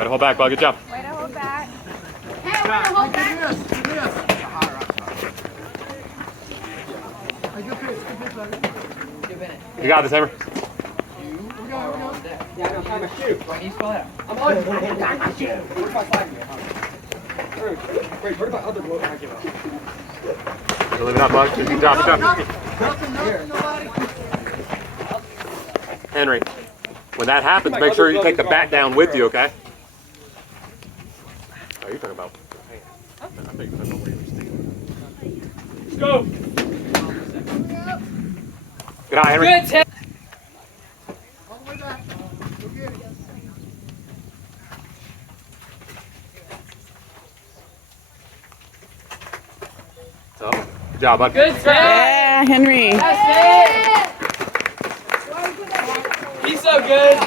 Way to hold back, bud. Good job. Way to hold back. Hey, way to hold back. You got this, Hammer. Yeah, I know. Time to shoot. Why do you spell it out? I'm on it. I got you. Where's my flag? Wait, where did my other blow I give up? You're living up, bud. Good job. Good job. Henry, when that happens, make sure you take the bat down with you, okay? Oh, you're talking about. I think you're talking about where you were standing. Let's go. Good eye, Henry. Good, Ted. So, good job, bud. Good, Ted. Yeah, Henry. That's it. He's so good.